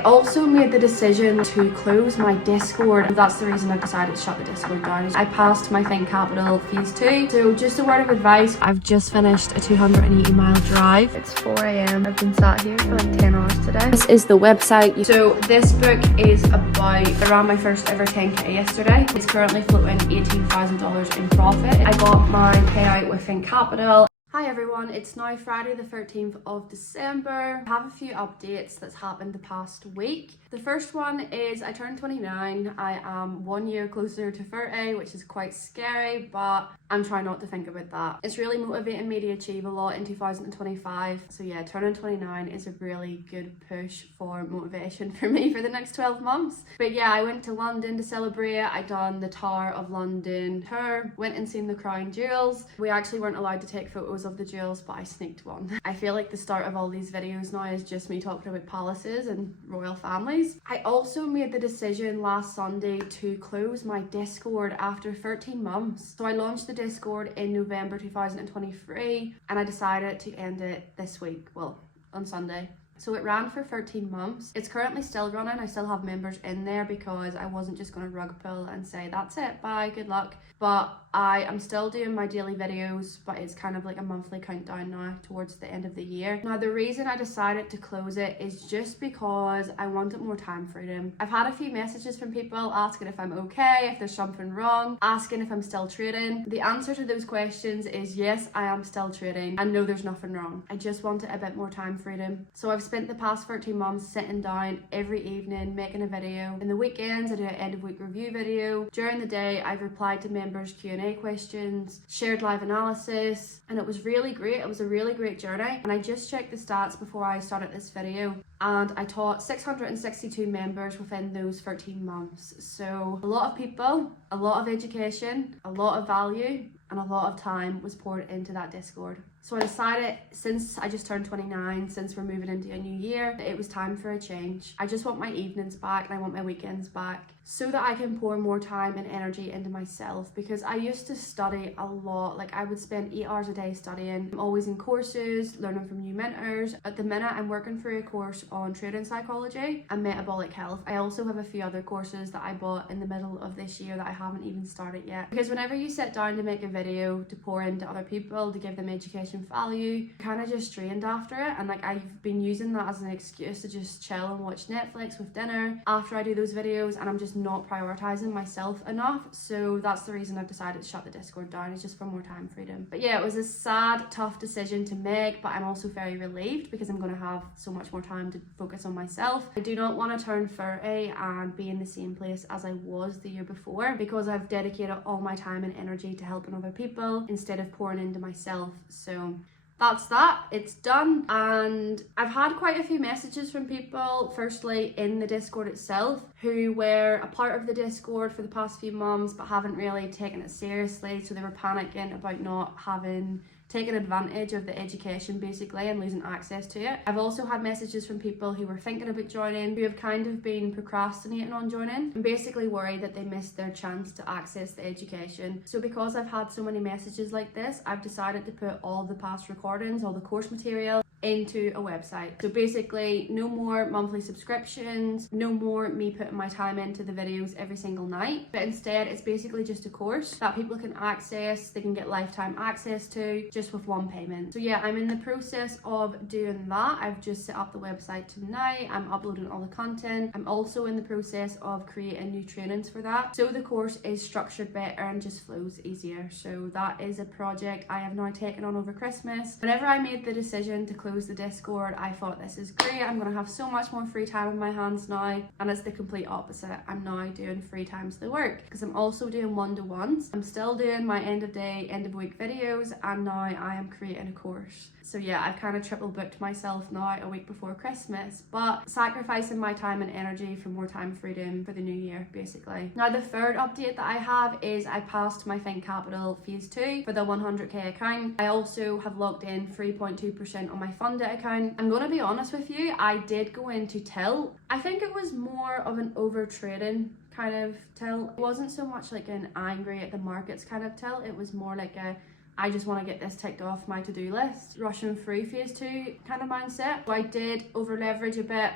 I also made the decision to close my Discord. That's the reason I decided to shut the Discord down. I passed my ThinkCapital phase 2. So just a word of advice, I've just finished a 280 mile drive. It's 4 AM. I've been sat here for like 10 hours today. This is the website. So this book is about, I ran my first ever 10k yesterday. It's currently floating $18,000 in profit. I got my payout with ThinkCapital. Hi everyone, it's now Friday the 13th of December. I have a few updates that's happened the past week. The first one is I turned 29. I am 1 year closer to 30, which is quite scary, but I'm trying not to think about that. It's really motivating me to achieve a lot in 2025. So yeah, turning 29 is a really good push for motivation for me for the next 12 months. But yeah, I went to London to celebrate. I done the Tower of London tour, went and seen the Crown Jewels. We actually weren't allowed to take photos of the jewels, but I sneaked one. I feel like the start of all these videos now is just me talking about palaces and royal families. I also made the decision last Sunday to close my Discord after 13 months. So I launched the Discord in November 2023 and I decided to end it this week, well, on Sunday. So it ran for 13 months. It's currently still running. I still have members in there because I wasn't just going to rug pull and say, that's it, bye, good luck. But I am still doing my daily videos, but it's kind of like a monthly countdown now towards the end of the year. Now, the reason I decided to close it is just because I wanted more time freedom. I've had a few messages from people asking if I'm okay, if there's something wrong, asking if I'm still trading. The answer to those questions is yes, I am still trading, and no, there's nothing wrong. I just wanted a bit more time freedom. So I've spent the past 13 months sitting down every evening making a video. In the weekends I do an end of week review video. During the day I've replied to members Q&A questions, shared live analysis, and it was really great. It was a really great journey. And I just checked the stats before I started this video and I taught 662 members within those 13 months. So a lot of people, a lot of education, a lot of value, and a lot of time was poured into that Discord. So I decided, since I just turned 29, since we're moving into a new year, it was time for a change. I just want my evenings back and I want my weekends back so that I can pour more time and energy into myself, because I used to study a lot. Like I would spend 8 hours a day studying. I'm always in courses, learning from new mentors. At the minute, I'm working through a course on trading psychology and metabolic health. I also have a few other courses that I bought in the middle of this year that I haven't even started yet. Because whenever you sit down to make a video, to pour into other people, to give them education value, you're kind of just drained after it. And like I've been using that as an excuse to just chill and watch Netflix with dinner after I do those videos, and I'm just not prioritizing myself enough. So that's the reason I've decided to shut the Discord down, is just for more time freedom. But yeah, it was a sad, tough decision to make, but I'm also very relieved because I'm going to have so much more time to focus on myself. I do not want to turn 30 and be in the same place as I was the year before, because I've dedicated all my time and energy to helping other people instead of pouring into myself. So that's that, it's done. And I've had quite a few messages from people, firstly in the Discord itself, who were a part of the Discord for the past few months but haven't really taken it seriously. So they were panicking about not having taken advantage of the education basically and losing access to it. I've also had messages from people who were thinking about joining, who have kind of been procrastinating on joining and basically worried that they missed their chance to access the education. So because I've had so many messages like this, I've decided to put all the past recordings, all the course material into a website. So basically no more monthly subscriptions, no more me putting my time into the videos every single night, but instead it's basically just a course that people can access, they can get lifetime access to just with one payment. So yeah, I'm in the process of doing that. I've just set up the website tonight. I'm uploading all the content. I'm also in the process of creating new trainings for that, so the course is structured better and just flows easier. So that is a project I have now taken on over Christmas. Whenever I made the decision to close the Discord, I thought, this is great, I'm gonna have so much more free time in my hands now, and it's the complete opposite. I'm now doing 3 times the work because I'm also doing one-to-ones. I'm still doing my end of day, end of week videos, and now I am creating a course. So yeah, I've kind of triple booked myself now a week before Christmas, but sacrificing my time and energy for more time freedom for the new year basically. Now the third update that I have is I passed my ThinkCapital phase 2 for the 100k account. I also have logged in 3.2% on my funded account. I'm going to be honest with you, I did go into tilt. I think it was more of an over trading kind of tilt. It wasn't so much like an angry at the markets kind of tilt, it was more like a I just want to get this ticked off my to-do list, rushing through phase 2 kind of mindset. So I did over leverage a bit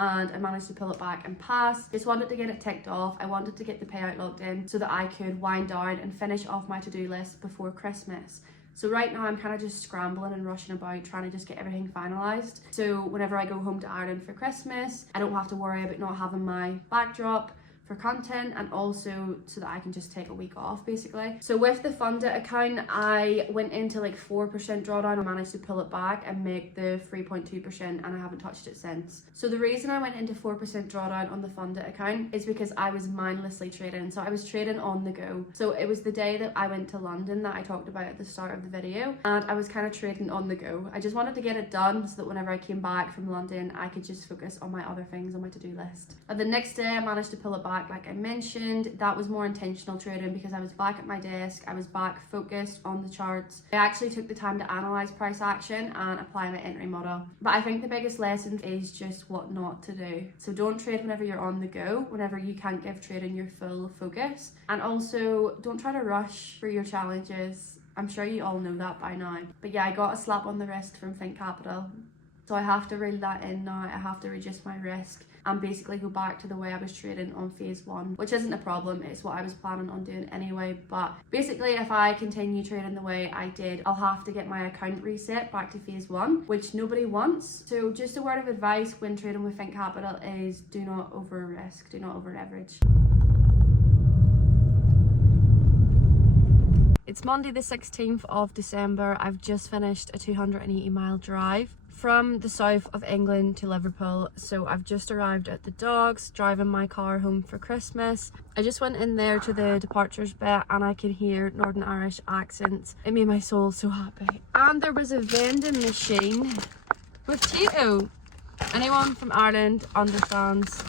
and I managed to pull it back and pass. Just wanted to get it ticked off. I wanted to get the payout locked in so that I could wind down and finish off my to-do list before Christmas. So right now I'm kind of just scrambling and rushing about trying to just get everything finalised. So whenever I go home to Ireland for Christmas, I don't have to worry about not having my backdrop for content, and also so that I can just take a week off basically. So with the Fundit account, I went into like 4% drawdown and managed to pull it back and make the 3.2%, and I haven't touched it since. So the reason I went into 4% drawdown on the Fundit account is because I was mindlessly trading. So I was trading on the go. So it was the day that I went to London that I talked about at the start of the video, and I was kind of trading on the go. I just wanted to get it done so that whenever I came back from London, I could just focus on my other things on my to-do list. And the next day I managed to pull it back. Like I mentioned, that was more intentional trading because I was back at my desk, I was back focused on the charts. I actually took the time to analyze price action and apply my entry model. But I think the biggest lesson is just what not to do. So don't trade whenever you're on the go, whenever you can't give trading your full focus. And also don't try to rush for your challenges. I'm sure you all know that by now. But yeah, I got a slap on the wrist from ThinkCapital. So I have to reel that in now. I have to reduce my risk and basically go back to the way I was trading on phase 1, which isn't a problem. It's what I was planning on doing anyway. But basically, if I continue trading the way I did, I'll have to get my account reset back to phase 1, which nobody wants. So just a word of advice when trading with ThinkCapital is do not over risk, do not over leverage. It's Monday the 16th of December. I've just finished a 280-mile drive from the south of England to Liverpool. So I've just arrived at the docks, driving my car home for Christmas. I just went in there to the departures bit and I could hear Northern Irish accents. It made my soul so happy. And there was a vending machine with Tito. Anyone from Ireland understands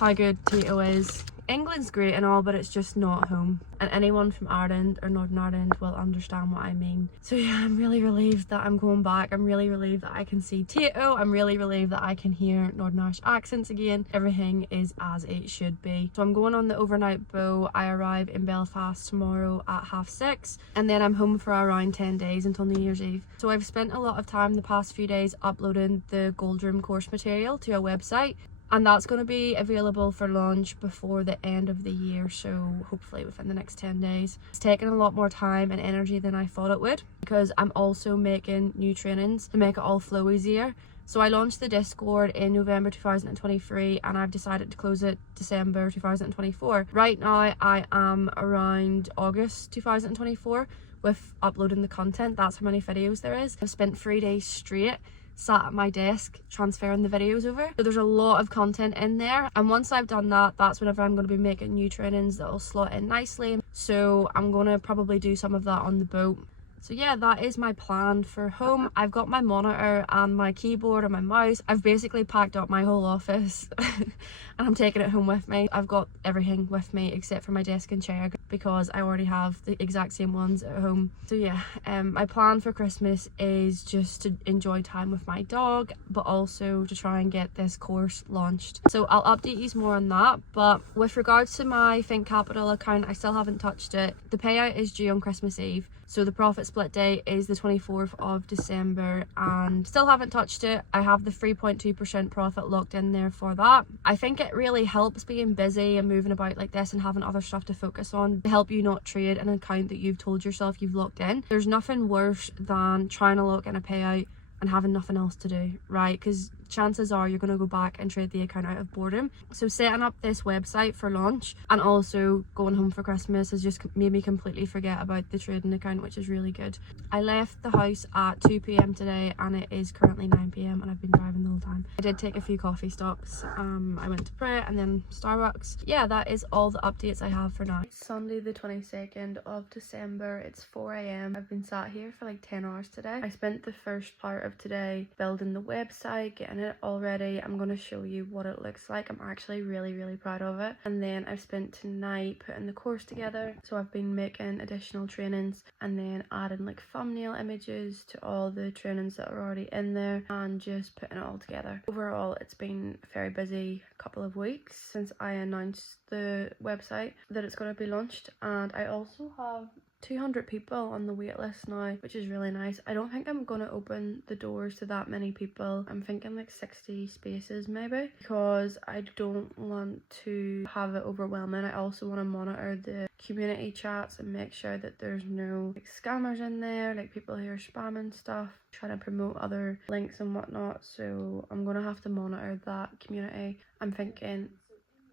how good Tito is. England's great and all, but it's just not home. And anyone from Ireland or Northern Ireland will understand what I mean. So yeah, I'm really relieved that I'm going back. I'm really relieved that I can see Tito. I'm really relieved that I can hear Northern Irish accents again. Everything is as it should be. So I'm going on the overnight boat. I arrive in Belfast tomorrow at 6:30, and then I'm home for around 10 days until New Year's Eve. So I've spent a lot of time the past few days uploading the Gold Room course material to a website. And that's going to be available for launch before the end of the year, so hopefully within the next 10 days. It's taken a lot more time and energy than I thought it would, because I'm also making new trainings to make it all flow easier. So I launched the Discord in November 2023 and I've decided to close it December 2024. Right now I am around August 2024 with uploading the content. That's how many videos there is. I've spent 3 days straight sat at my desk transferring the videos over. So there's a lot of content in there, and once I've done that, that's whenever I'm going to be making new trainings that will slot in nicely. So I'm going to probably do some of that on the boat. So yeah, that is my plan for home. I've got my monitor and my keyboard and my mouse. I've basically packed up my whole office and I'm taking it home with me. I've got everything with me except for my desk and chair because I already have the exact same ones at home. So yeah, my plan for Christmas is just to enjoy time with my dog, but also to try and get this course launched. So I'll update you more on that. But with regards to my ThinkCapital account, I still haven't touched it. The payout is due on Christmas Eve. So the profit split date is the 24th of December and still haven't touched it. I have the 3.2% profit locked in there for that. I think it really helps being busy and moving about like this and having other stuff to focus on to help you not trade an account that you've told yourself you've locked in. There's nothing worse than trying to lock in a payout and having nothing else to do, right? Because chances are you're going to go back and trade the account out of boredom. So setting up this website for launch and also going home for Christmas has just made me completely forget about the trading account, which is really good. I left the house at 2 p.m. today and it is currently 9 p.m. and I've been driving the whole time. I did take a few coffee stops. I went to Pret and then Starbucks. Yeah, that is all the updates I have for now. It's Sunday the 22nd of December. It's 4 a.m. I've been sat here for like 10 hours today. I spent the first part of today building the website, getting it all ready. I'm going to show you what it looks like. I'm actually really proud of it. And then I've spent tonight putting the course together. So I've been making additional trainings and then adding like thumbnail images to all the trainings that are already in there and just putting it all together. Overall, it's been a very busy couple of weeks since I announced the website that it's going to be launched, and I also have 200 people on the wait list now, which is really nice. I don't think I'm gonna open the doors to that many people. I'm thinking like 60 spaces maybe, because I don't want to have it overwhelming. I also want to monitor the community chats and make sure that there's no like scammers in there, like people who are spamming stuff, trying to promote other links and whatnot. So I'm gonna have to monitor that community. I'm thinking,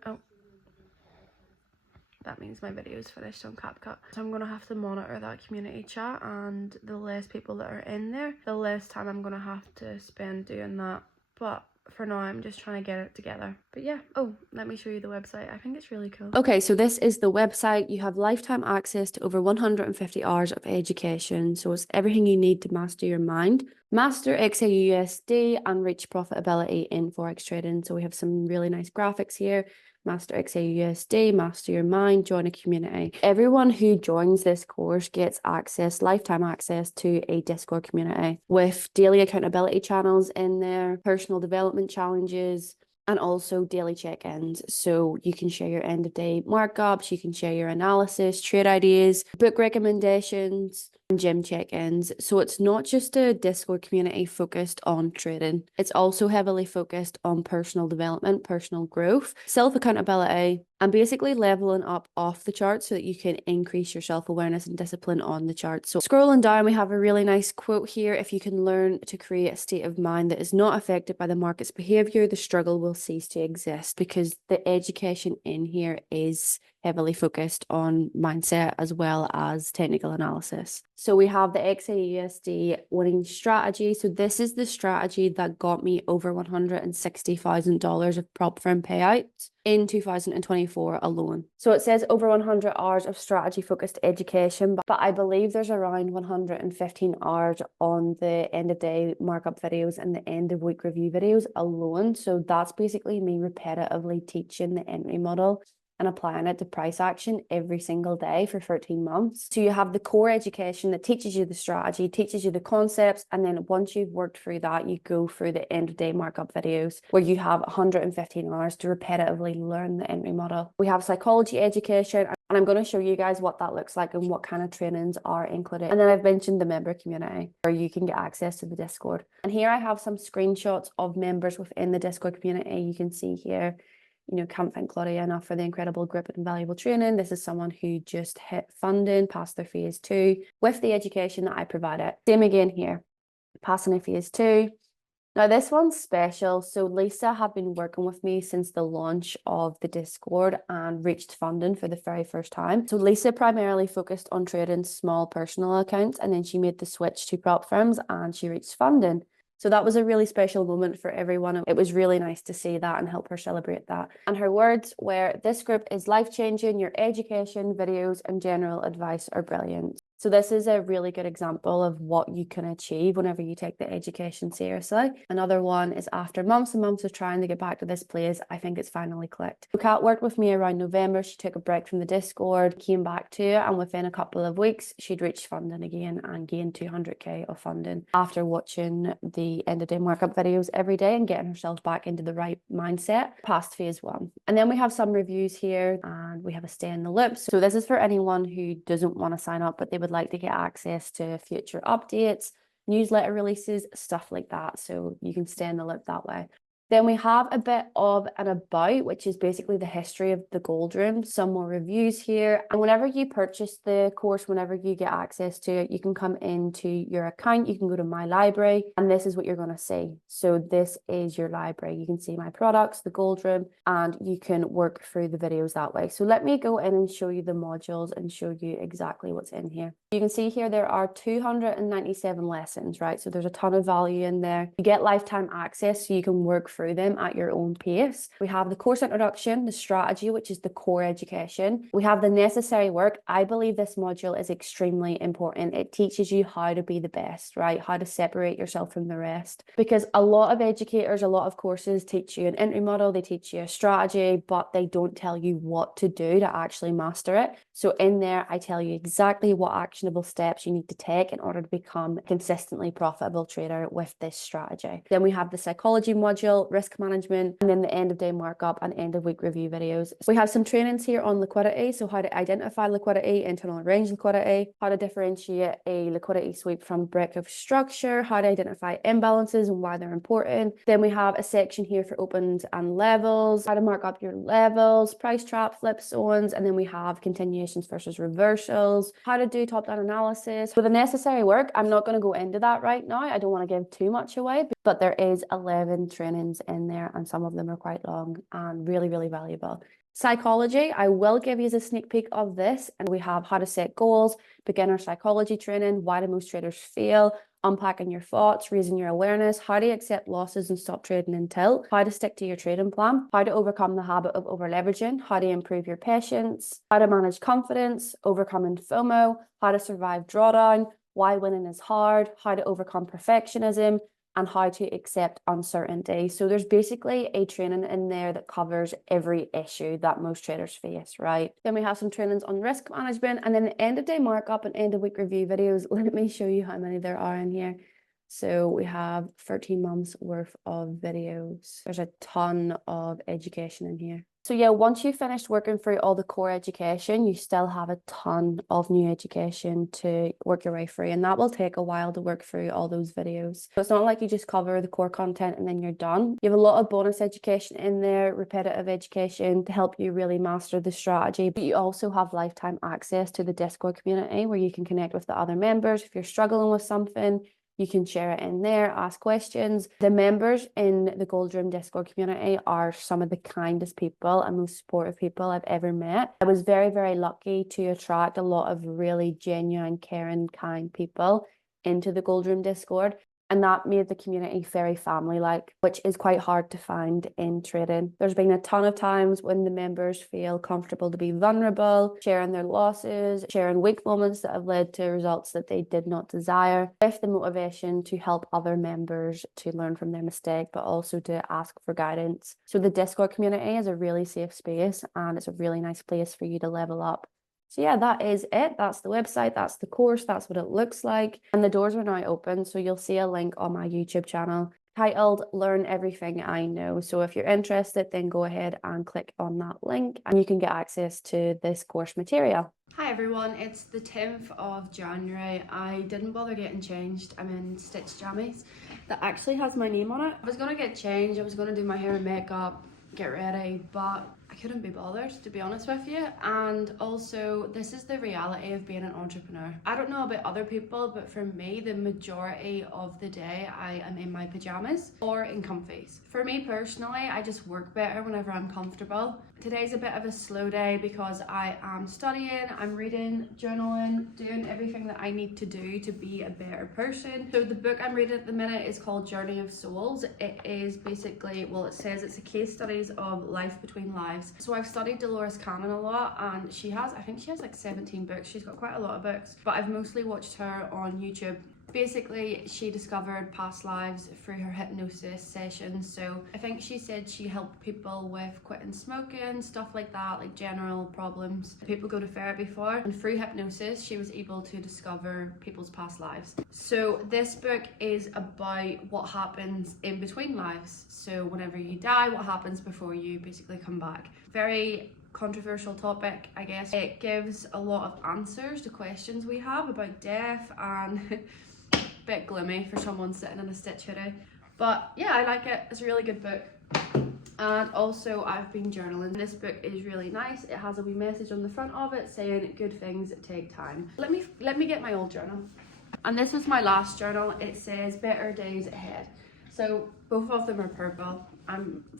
oh, that means my video is finished on CapCut. So I'm gonna have to monitor that community chat, and the less people that are in there, the less time I'm gonna have to spend doing that. But for now, I'm just trying to get it together. But yeah, oh, let me show you the website. I think it's really cool. Okay, so this is the website. You have lifetime access to over 150 hours of education. So it's everything you need to master your mind, master XAUUSD, and reach profitability in Forex trading. So we have some really nice graphics here. Master XAUUSD, master your mind, join a community. Everyone who joins this course gets access, lifetime access to a Discord community with daily accountability channels in there, personal development challenges, and also daily check-ins. So you can share your end of day markups, you can share your analysis, trade ideas, book recommendations, and gym check-ins. So it's not just a Discord community focused on trading. It's also heavily focused on personal development, personal growth, self-accountability, and basically leveling up off the chart so that you can increase your self-awareness and discipline on the chart. So scrolling down, we have a really nice quote here. If you can learn to create a state of mind that is not affected by the market's behavior, the struggle will cease to exist, because the education in here is heavily focused on mindset as well as technical analysis. So we have the XAUSD winning strategy. So this is the strategy that got me over $160,000 of prop firm payouts in 2024 alone. So it says over 100 hours of strategy focused education, but I believe there's around 115 hours on the end of day markup videos and the end of week review videos alone. So that's basically me repetitively teaching the entry model and applying it to price action every single day for 13 months. So you have the core education that teaches you the strategy, teaches you the concepts, and then once you've worked through that, you go through the end of day markup videos where you have 115 hours to repetitively learn the entry model. We have psychology education, and I'm going to show you guys what that looks like and what kind of trainings are included. And then I've mentioned the member community where you can get access to the Discord. And here I have some screenshots of members within the Discord community. You can see here, you know, can't thank Claudia enough for the incredible group and valuable training. This is someone who just hit funding, passed their phase 2 with the education that I provided. Same again here, passing a phase 2. Now this one's special. So Lisa had been working with me since the launch of the Discord and reached funding for the very first time. So Lisa primarily focused on trading small personal accounts, and then she made the switch to prop firms and she reached funding. So that was a really special moment for everyone. It was really nice to see that and help her celebrate that. And her words were, "This group is life-changing. Your education, videos, and general advice are brilliant." So this is a really good example of what you can achieve whenever you take the education seriously. Another one is, after months and months of trying to get back to this place, I think it's finally clicked. So Kat worked with me around November. She took a break from the Discord, came back to it, and within a couple of weeks, she'd reached funding again and gained 200k of funding after watching the end of day markup videos every day and getting herself back into the right mindset past phase 1. And then we have some reviews here, and we have a stay in the loop. So this is for anyone who doesn't want to sign up, but they would like to get access to future updates, newsletter releases, stuff like that. So you can stay in the loop that way. Then we have a bit of an about, which is basically the history of the gold room, some more reviews here. And whenever you purchase the course, whenever you get access to it, you can come into your account, you can go to my library, and this is what you're going to see. So this is your library. You can see my products, the gold room, and you can work through the videos that way. So let me go in and show you the modules and show you exactly what's in here. You can see here there are 297 lessons, right? So there's a ton of value in there. You get lifetime access so you can work through them at your own pace. We have the course introduction, the strategy, which is the core education. We have the necessary work. I believe this module is extremely important. It teaches you how to be the best, right? How to separate yourself from the rest. Because a lot of educators, a lot of courses teach you an entry model, they teach you a strategy, but they don't tell you what to do to actually master it. So in there, I tell you exactly what actionable steps you need to take in order to become a consistently profitable trader with this strategy. Then we have the psychology module, risk management, and then the end of day markup and end of week review videos. We have some trainings here on liquidity, so how to identify liquidity, internal and range liquidity, how to differentiate a liquidity sweep from break of structure, how to identify imbalances and why they're important. Then we have a section here for opens and levels, how to mark up your levels, price trap, flip zones, and then we have continuations versus reversals, how to do top-down analysis. With the necessary work, I'm not going to go into that right now. I don't want to give too much away, but there is 11 trainings in there and some of them are quite long and really, really valuable. Psychology, I will give you a sneak peek of this, and we have how to set goals, beginner psychology training, why do most traders fail, unpacking your thoughts, raising your awareness, how to accept losses and stop trading in tilt, how to stick to your trading plan, how to overcome the habit of over leveraging, how to improve your patience, how to manage confidence, overcoming FOMO, how to survive drawdown, why winning is hard, how to overcome perfectionism, and how to accept uncertainty. So there's basically a training in there that covers every issue that most traders face, right? Then we have some trainings on risk management, and then the end of day markup and end of week review videos. Let me show you how many there are in here. So we have 13 months worth of videos. There's a ton of education in here. So yeah, once you've finished working through all the core education, you still have a ton of new education to work your way through, and that will take a while to work through all those videos. So it's not like you just cover the core content and then you're done. You have a lot of bonus education in there, repetitive education to help you really master the strategy, but you also have lifetime access to the Discord community where you can connect with the other members. If you're struggling with something, you can share it in there, ask questions. The members in the Gold Room Discord community are some of the kindest people and most supportive people I've ever met. I was very, very lucky to attract a lot of really genuine, caring, kind people into the Gold Room Discord. And that made the community very family-like, which is quite hard to find in trading. There's been a ton of times when the members feel comfortable to be vulnerable, sharing their losses, sharing weak moments that have led to results that they did not desire, with the motivation to help other members to learn from their mistake, but also to ask for guidance. So the Discord community is a really safe space and it's a really nice place for you to level up. So yeah, that is it. That's the website, that's the course, that's what it looks like. And the doors are now open, so you'll see a link on my YouTube channel titled Learn Everything I Know. So if you're interested, then go ahead and click on that link and you can get access to this course material. Hi everyone, it's the 10th of January. I didn't bother getting changed. I'm in Stitch Jammies that actually has my name on it. I was gonna get changed, I was gonna do my hair and makeup, get ready, but I couldn't be bothered, to be honest with you. And also, this is the reality of being an entrepreneur. I don't know about other people, but for me, the majority of the day I am in my pajamas or in comfies. For me personally, I just work better whenever I'm comfortable. Today's a bit of a slow day because I am studying, I'm reading, journaling, doing everything that I need to do to be a better person. So the book I'm reading at the minute is called Journey of Souls. It is basically, well, it says it's a case studies of life between lives. So I've studied Dolores Cannon a lot, and I think she has like 17 books. She's got quite a lot of books, but I've mostly watched her on YouTube. Basically, she discovered past lives through her hypnosis sessions. So I think she said she helped people with quitting smoking, stuff like that, like general problems people go to therapy for. And through hypnosis, she was able to discover people's past lives. So this book is about what happens in between lives. So whenever you die, what happens before you basically come back. Very controversial topic, I guess. It gives a lot of answers to questions we have about death, and bit gloomy for someone sitting in a Stitch hoodie, but yeah, I like it. It's a really good book. And also I've been journaling. This book is really nice. It has a wee message on the front of it saying good things take time. Let me get my old journal. And this was my last journal. It says better days ahead. So both of them are purple.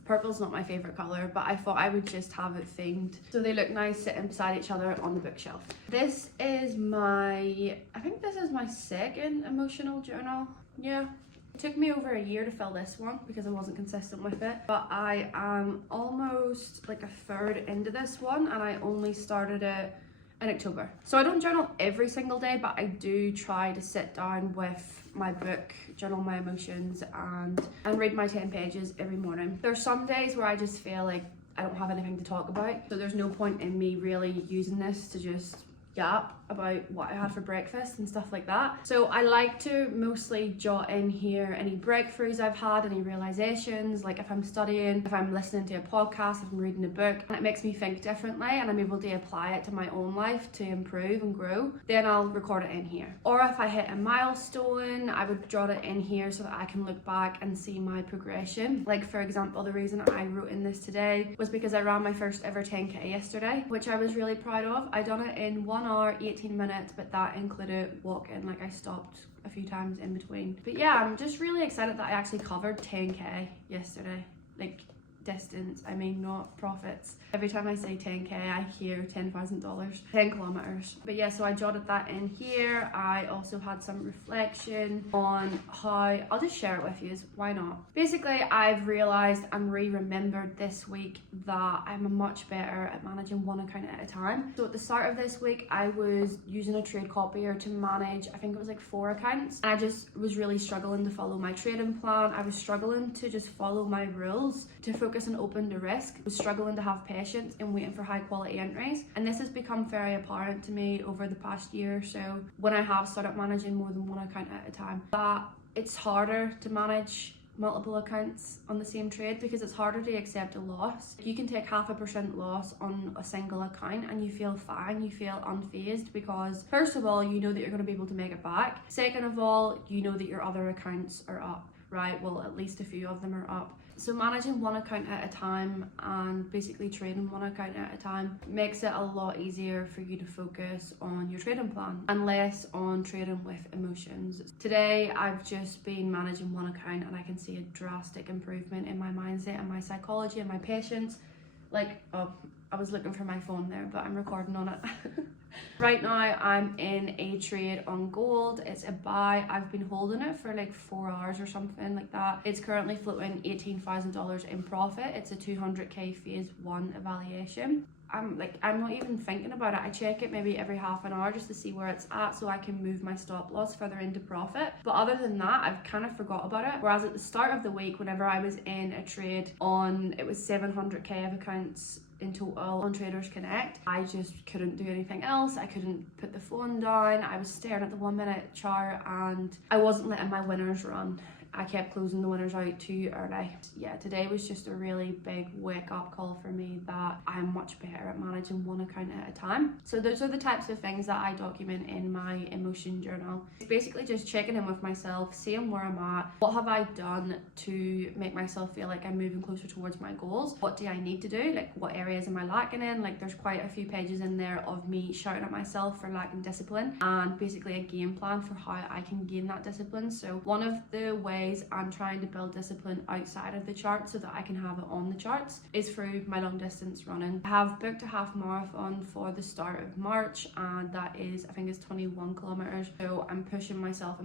Purple's not my favorite color, but I thought I would just have it themed so they look nice sitting beside each other on the bookshelf. This is I think this is my second emotional journal. Yeah. It took me over a year to fill this one because I wasn't consistent with it, but I am almost like a third into this one and I only started it in October. So I don't journal every single day, but I do try to sit down with my book, journal my emotions, and read my 10 pages every morning. There's some days where I just feel like I don't have anything to talk about, so there's no point in me really using this to just yap about what I had for breakfast and stuff like that. So I like to mostly jot in here any breakthroughs I've had, any realizations, like if I'm studying, if I'm listening to a podcast, if I'm reading a book, and it makes me think differently and I'm able to apply it to my own life to improve and grow, then I'll record it in here. Or if I hit a milestone, I would jot it in here so that I can look back and see my progression. Like for example, the reason I wrote in this today was because I ran my first ever 10k yesterday, which I was really proud of. I done it in 1 hour 18 minutes, but that included walking. Like I stopped a few times in between. But yeah, I'm just really excited that I actually covered 10k yesterday. Like distance, I mean, not profits. Every time I say 10k, I hear $10,000, 10 kilometers. But yeah, so I jotted that in here. I also had some reflection on how, I'll just share it with you, why not? Basically, I've realized and remembered this week that I'm much better at managing one account at a time. So at the start of this week, I was using a trade copier to manage, I think it was like 4 accounts. And I just was really struggling to follow my trading plan. I was struggling to just follow my rules, to focus on open to risk. I was struggling to have patience and waiting for high quality entries. And this has become very apparent to me over the past year or so when I have started managing more than one account at a time, that it's harder to manage multiple accounts on the same trade because it's harder to accept a loss. You can take 0.5% loss on a single account and you feel fine, you feel unfazed, because first of all, you know that you're going to be able to make it back. Second of all, you know that your other accounts are up, right? Well, at least a few of them are up. So managing one account at a time and basically trading one account at a time makes it a lot easier for you to focus on your trading plan and less on trading with emotions. Today, I've just been managing one account and I can see a drastic improvement in my mindset and my psychology and my patience. Like, oh, I was looking for my phone there, but I'm recording on it. Right now, I'm in a trade on gold. It's a buy. I've been holding it for like 4 hours or something like that. It's currently floating $18,000 in profit. It's a 200k phase 1 evaluation. I'm not even thinking about it. I check it maybe every half an hour just to see where it's at so I can move my stop loss further into profit. But other than that, I've kind of forgot about it. Whereas at the start of the week, whenever I was in a trade on, it was 700k of accounts in total on Traders Connect, I just couldn't do anything else. I couldn't put the phone down. I was staring at the 1 minute chart and I wasn't letting my winners run. I kept closing the winners out too early. Yeah, today was just a really big wake up call for me that I'm much better at managing one account at a time. So those are the types of things that I document in my emotion journal. It's basically just checking in with myself, seeing where I'm at, what have I done to make myself feel like I'm moving closer towards my goals, what do I need to do, like what areas am I lacking in. Like there's quite a few pages in there of me shouting at myself for lacking discipline and basically a game plan for how I can gain that discipline. So one of the ways I'm trying to build discipline outside of the chart so that I can have it on the charts is through my long distance running. I have booked a half marathon for the start of March and that is, I think it's 21 kilometers. So I'm pushing myself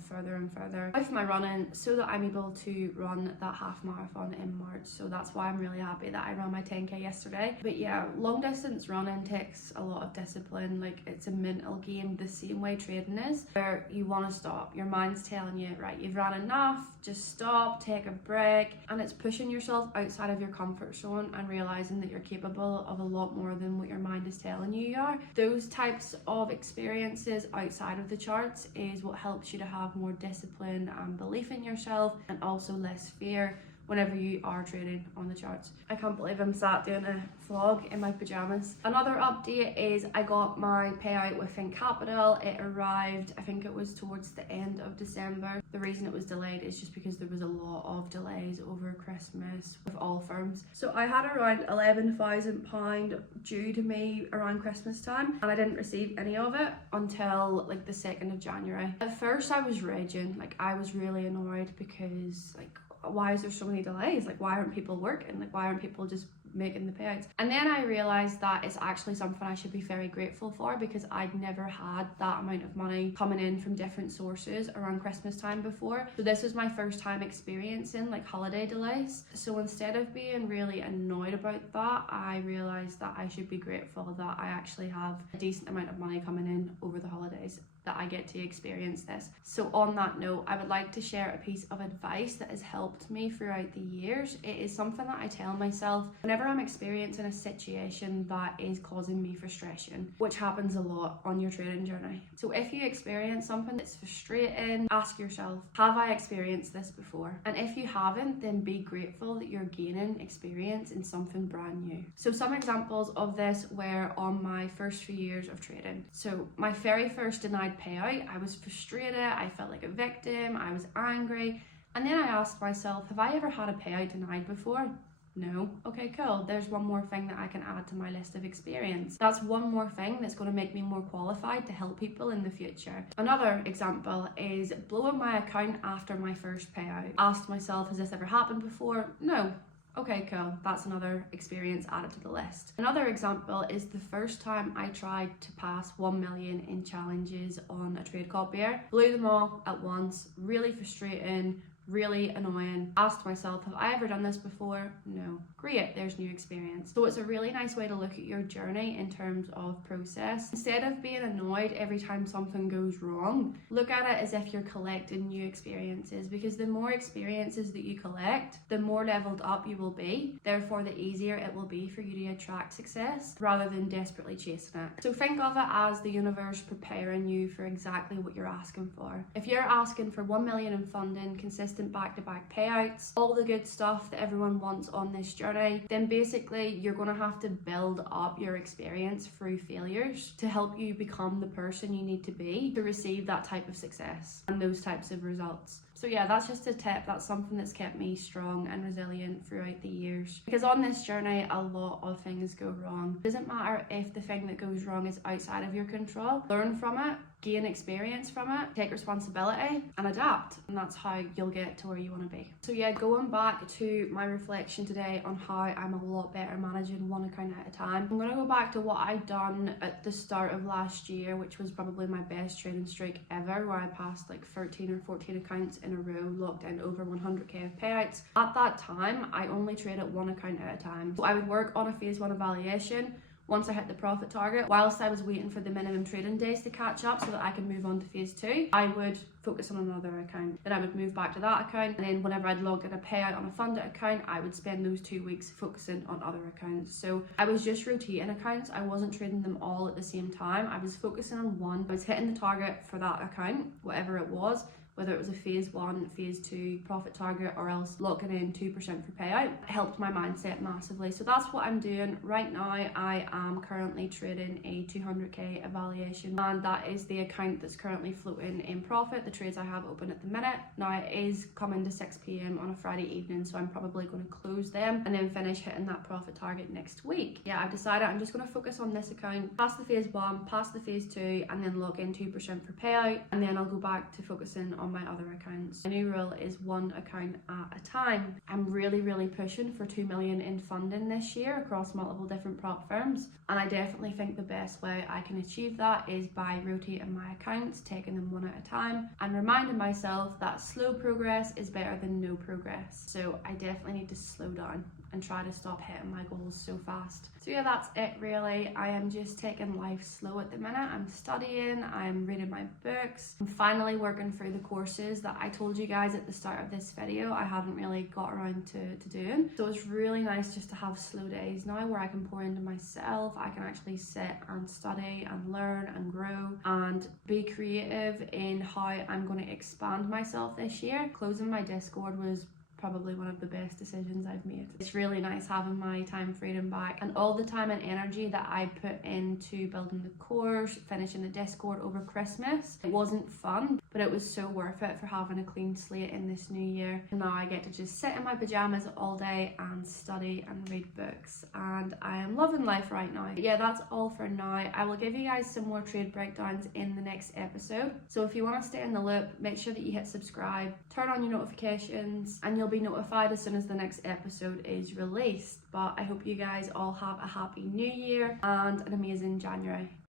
further and further with my running so that I'm able to run that half marathon in March. So that's why I'm really happy that I ran my 10k yesterday. But yeah, long distance running takes a lot of discipline. Like it's a mental game the same way trading is, where you want to stop. Your mind's telling you, right, you've run enough, just stop, take a break. And it's pushing yourself outside of your comfort zone and realizing that you're capable of a lot more than what your mind is telling you are. Those types of experiences outside of the charts is what helps you to have more discipline and belief in yourself and also less fear whenever you are trading on the charts. I can't believe I'm sat doing a vlog in my pajamas. Another update is I got my payout with ThinkCapital. It arrived, I think it was towards the end of December. The reason it was delayed is just because there was a lot of delays over Christmas with all firms. So I had around £11,000 due to me around Christmas time and I didn't receive any of it until like the 2nd of January. At first I was raging, like I was really annoyed because like, why is there so many delays? Like why aren't people working? Like why aren't people just making the payouts? And then I realized that it's actually something I should be very grateful for because I'd never had that amount of money coming in from different sources around Christmas time before. So this was my first time experiencing like holiday delays. So instead of being really annoyed about that, I realized that I should be grateful that I actually have a decent amount of money coming in over the holidays. that I get to experience this. So on that note, I would like to share a piece of advice that has helped me throughout the years. It is something that I tell myself whenever I'm experiencing a situation that is causing me frustration, which happens a lot on your trading journey. So if you experience something that's frustrating, ask yourself, have I experienced this before? And if you haven't, then be grateful that you're gaining experience in something brand new. So some examples of this were on my first few years of trading. So my very first denied payout, I was frustrated, I felt like a victim, I was angry, and then I asked myself, have I ever had a payout denied before? No. Okay, cool. There's one more thing that I can add to my list of experience. That's one more thing that's going to make me more qualified to help people in the future. Another example is blowing my account after my first payout. Asked myself, has this ever happened before? No. Okay, cool. That's another experience added to the list. Another example is the first time I tried to pass 1 million in challenges on a trade copier. Blew them all at once, really frustrating, really annoying. Asked myself, have I ever done this before? No. Great, there's new experience. So it's a really nice way to look at your journey in terms of process. Instead of being annoyed every time something goes wrong, look at it as if you're collecting new experiences, because the more experiences that you collect, the more leveled up you will be. Therefore, the easier it will be for you to attract success rather than desperately chasing it. So think of it as the universe preparing you for exactly what you're asking for. If you're asking for 1 million in funding, consistent back-to-back payouts, all the good stuff that everyone wants on this journey, then basically you're going to have to build up your experience through failures to help you become the person you need to be to receive that type of success and those types of results. So yeah, that's just a tip. That's something that's kept me strong and resilient throughout the years. Because on this journey, a lot of things go wrong. It doesn't matter if the thing that goes wrong is outside of your control. Learn from it, gain experience from it, take responsibility and adapt. And that's how you'll get to where you want to be. So yeah, going back to my reflection today on how I'm a lot better managing one account at a time. I'm going to go back to what I'd done at the start of last year, which was probably my best trading streak ever, where I passed like 13 or 14 accounts in a row, locked in over 100k of payouts. At that time, I only traded one account at a time. So I would work on a phase 1 evaluation. Once I hit the profit target, whilst I was waiting for the minimum trading days to catch up so that I could move on to phase 2, I would focus on another account. Then I would move back to that account, and then whenever I'd log in a payout on a funded account, I would spend those 2 weeks focusing on other accounts. So I was just rotating accounts. I wasn't trading them all at the same time. I was focusing on one. I was hitting the target for that account, whatever it was, whether it was a phase 1, phase 2 profit target, or else locking in 2% for payout. It helped my mindset massively. So that's what I'm doing right now. I am currently trading a 200k evaluation, and that is the account that's currently floating in profit, the trades I have open at the minute. Now it is coming to 6 p.m. on a Friday evening, so I'm probably going to close them and then finish hitting that profit target next week. Yeah, I've decided I'm just going to focus on this account, pass the phase 1, pass the phase 2, and then log in 2% for payout, and then I'll go back to focusing on my other accounts. My new rule is one account at a time. I'm really pushing for 2 million in funding this year across multiple different prop firms, and I definitely think the best way I can achieve that is by rotating my accounts, taking them one at a time, and reminding myself that slow progress is better than no progress. So I definitely need to slow down and try to stop hitting my goals so fast. So yeah, that's it really. I am just taking life slow at the minute. I'm studying, I'm reading my books, I'm finally working through the courses that I told you guys at the start of this video I hadn't really got around to doing. So it's really nice just to have slow days now where I can pour into myself. I can actually sit and study and learn and grow and be creative in how I'm going to expand myself this year. Closing my Discord was probably one of the best decisions I've made. It's really nice having my time freedom back, and all the time and energy that I put into building the course, finishing the Discord over Christmas. It wasn't fun, but it was so worth it for having a clean slate in this new year. And now I get to just sit in my pajamas all day and study and read books, and I am loving life right now. But yeah, that's all for now. I will give you guys some more trade breakdowns in the next episode. So if you want to stay in the loop, make sure that you hit subscribe, turn on your notifications, and you'll be notified as soon as the next episode is released. But I hope you guys all have a happy new year and an amazing January.